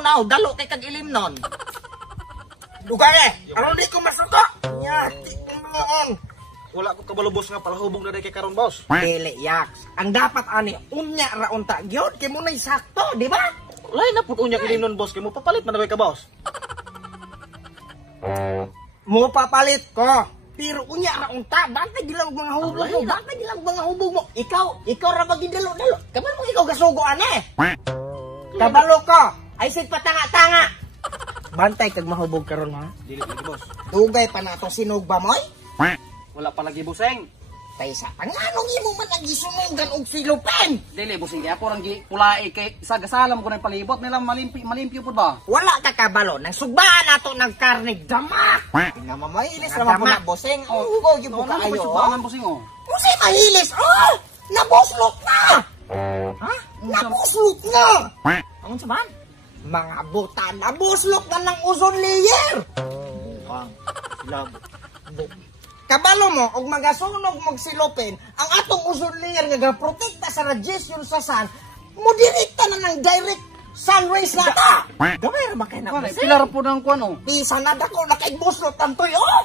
na, dalo kay kag ilimnon. Duga eh, aron di ko masuko. Yati noon. Wala ko kabalo boss nga palahubog na kay karon boss. Dili yak. Ang dapat ani unya ra unta gyud kay mo nay sakto, di ba? Lain na pud unya ilimnon boss kay mo papalit man ka boss. Mo papalit ko. Pero unya ra unta, bantay gilang mga hubog mo, bantay gilang mga hubog mo. Ikaw ra bagi dalo-dalo. Kaman mo ikaw gasugo ane. Kabalo ko. Ay sit patanga-tanga. Bantay kag mahubog karon ha. Dili boss. Dugay pa na to sinugba moy. Wala pa lagi buseng. Taysa panganong imo man nagisunugan og silupen. Dili buseng kay ako rang pulai kay sagasalam ko na palibot nila malimpyo pud ba. Wala ka kabalo nang sugbaan nato ng karnig damak. Nga mamahilis naman po na boseng. Oo, yung buka Ano ayo. ba subanan buseng oh? Kasi mahilis. Oh! Nabuslot na. Ha? Nabuslot na. Angon sa man? Mga buta, nabuslot na ng ozone layer. Buang. Labo. Kabalo mo, og magasunog magsilopin, ang atong ozone layer nga gaprotekta sa radiation sa sun, mo direkta na ng direct sun rays na ta. Gamay ra makay na Kuan boseng. pilar po nang kuan oh. Bisa na dako na kay buslot tantoy, oh!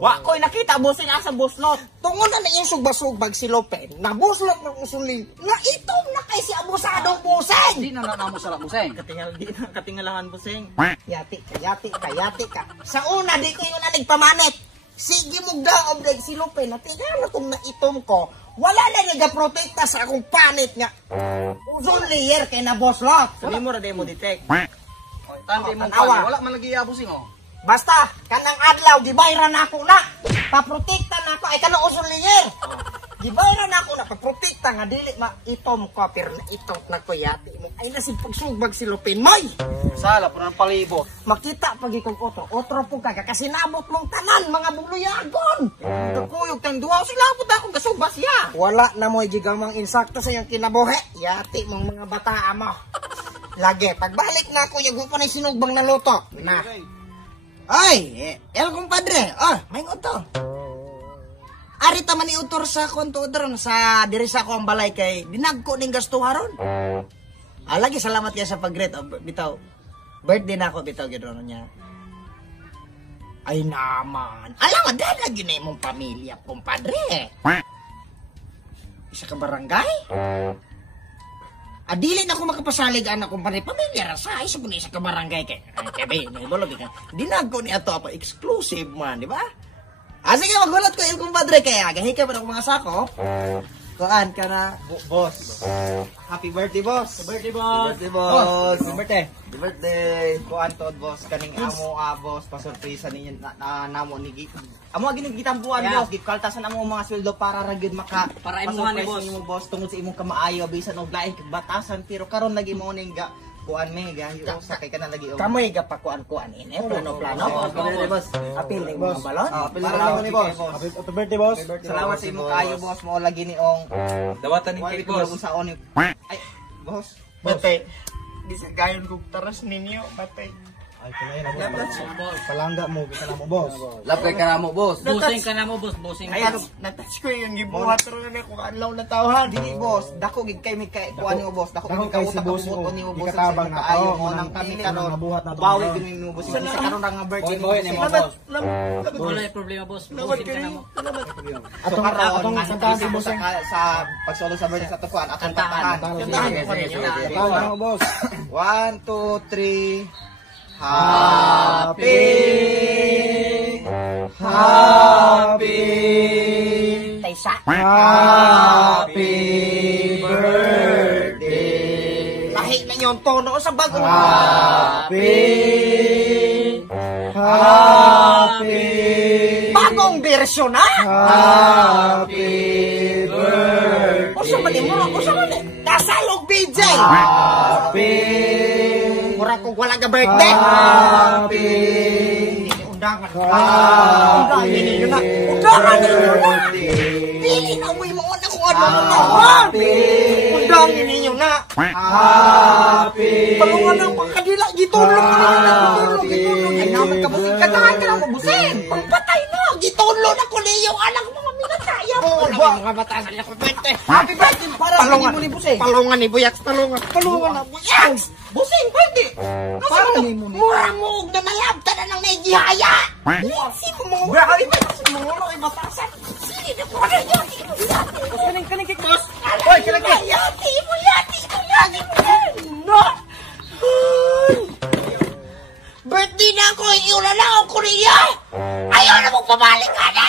Wa ko'y nakita boseng asa buslot. Tungod na yung sugbasubag silopin, nabuslot ng ozone layer, nga itom na kay si abusadong buseng! Di na namo sa buseng. Katingal di na katingalahan boseng. Yati ka. Sa una, di ko yun na nagpamanit. Sige mo gaob like si Lupe na tingnan na kung naitom ko. Wala na nagaprotekta sa akong panit nga. Ozone layer kay na boss lot. Sabi mo ra di mo detect. Tandi mo tanawa. kuan. Wala man lagi buseng oh. Basta, kanang adlaw, gibayran na ako na. Paprotekta na ako. Ay, kanang ozone layer. Gibayran na ako na. Paprotekta nga, dili maitom ko. Pero naitom na ko yati mo. Ay, nasib pagsugbag si Lupin. May! Sala po nang palibot. Makita pag ikaw otro. Otro po ka. Kasi nabot mong tanan, mga buluyagon. Kakuyog tang duwa sila po ta akong gasugba siya. Wala na mo gigamang insakto sa iyong kinabuhi. Yati mong mga bata mo. Lagi, pagbalik na ako, yung ko na sinugbang na luto. Na. Ay, el compadre. May uto. Ari ta man iutor sa konto dron sa diri sa ako ang balay kay dinagko ning gasto haron. Lagi salamat ya sa pag-greet bitaw. Birthday na ako bitaw gidron niya. Ay naman. Alam mo dala gini mong pamilya, compadre. Isa ka barangay? Dili na ako makapasalig anak kong pamilya rasa isa po sa kabarangay kay kebe nahibolo ka dinagko ni ato apa exclusive man di ba sige magulat ko il compadre kaya gahi ka pa ng mga sako kuan ka na Boss. Happy birthday, boss. Birthday boss. Birthday, boss. Happy birthday. Happy birthday. Kuan to, boss. Kaning amo, boss. Pasurpresa ninyo namo ni Git. Amo gini gitambuan, Yeah. boss. Gikaltasan amo mga sweldo para ra gyud maka Para imuhan ni boss. Mo, boss tungod sa imong kamaayo bisan og lain kag batasan pero karon lagi mo ning ga kuan me gahi sa kay kana lagi og. Kamoy ga pa kuan ini plano. Birthday, boss. Apil ning mga balon. Apil lang ni boss. Happy birthday boss. Salamat sa imong kaayo, boss. Mo lagi ni ong Dawatan ni wali cake ko boss. sa ni. Ay, boss. Batay. Bisa gayon kog taras ninyo batay. Ay palangga mo kita na mo boss. Lapay ka na mo, boss. Busing ka na mo boss, busing. Ay natouch ko yung gibuhat ron na ko adlaw na tawhan. Dili, boss. Dako gid kay mi kay kuan ni mo, boss. Dako Dako gid kay kauta si boss, kabuton ni mo, boss. ikatabang na Kaayo to, mo nang nang kami pili, karon. nabuhat na to. Bawi gid mi mo, boss. Isa karon ra nga birthday ni Boy, ni mo, boss. boss. Wala problema boss, busing ka na mo. Atong atong kantahan mo sa pagsolo sa birthday sa tukuan atong kantahan. Kantahan mo, boss. 1 2 3 Happy Taysa. Happy birthday. Lahi na yung tono sa bagong Happy bagong version na. Happy birthday. Usa man ni mo, usa man ni. Kasalog BJ. Happy Mura kung wala ka birthday. Happy Undangan. Undangan ninyo na. Undangan ninyo na. Pili na mo yung mga kung ano mo na. Undangan ninyo na. Happy Palungan ng pagkadila. Gitulong na ninyo. Gitulong. Ay naman ka busing. Katahan ka lang mo busing. Pagpatay na. Gitulong na ko niyo. Anak mga minataya mo. Mga batasan niya ko birthday. Happy birthday. Palungan ni Busing. Palungan ni Buyaks. Palungan na Buyaks. Busing, pwede. Ay, mo ni. Mura mo og na nalabta na ng naigihaya. Sino mo? Bakit? Mura ay batasan. Sino mo na yati mo yati. Kaning kikos. Hoy, yati mo yati mo. No. Birthday na ako, iula lang ako niya. Ayaw na mong pabalik ka na.